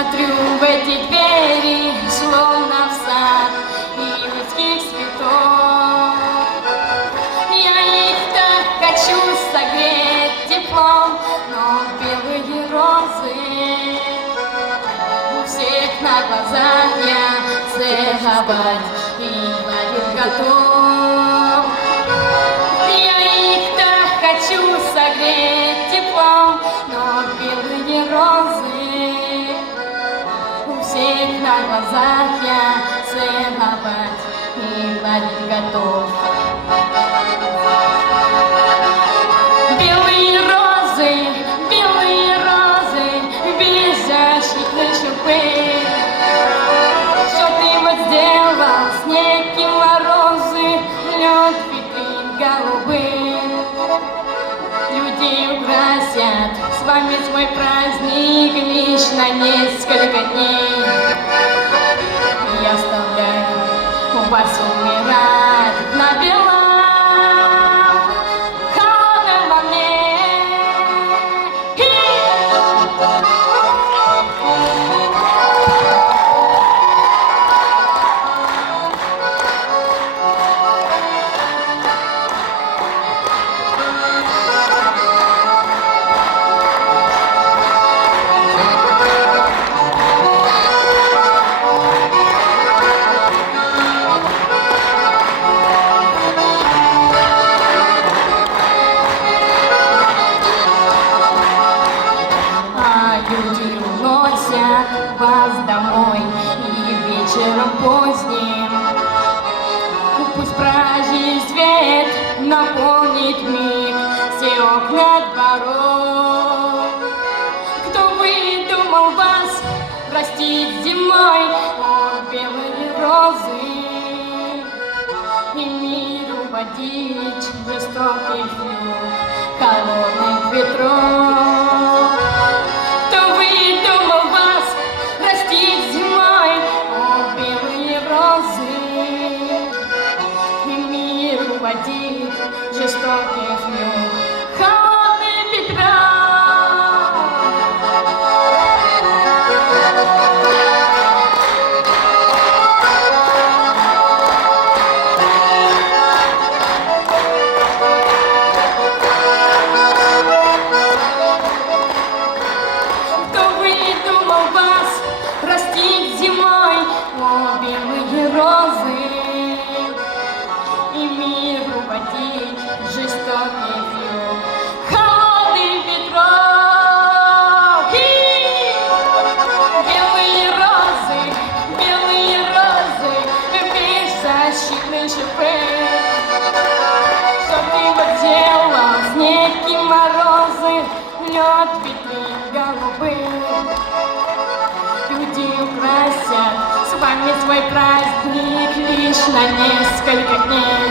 Смотрю в эти двери, словно в сад июльских цветов. Я их так хочу согреть теплом, но белые розы у всех на глазах я целовать и гладить готов. Я их так хочу согреть теплом, но белые розы у всех на глазах я целовать и гладить готов. Белые розы, беззащитной шипы. Что ты вот сделал, снег и морозы, лед, витрин голубых. Людей украсят с вами свой праздник лишь на несколько дней. Я оставляю вас умирать на белом холодном огне. Люди уносят вас домой и вечером поздним. Пусть праздничный свет наполнит миг все окна дворов. Кто выдумал вас растить зимой, о, белые розы, и миру водить жестокий юг холодных ветров. Водить жестоких юг холодных ветров. Кто выдумал вас растить зимой, о, белые розы, и миру водить жестокий юг холодных ветров. Белые розы, беззащитные шипы. Что ты вот делал, снег и морозы, лед, витрин голубых. Люди украсят с вами свой праздник лишь на несколько дней.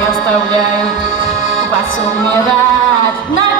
Я оставляю вас умирать на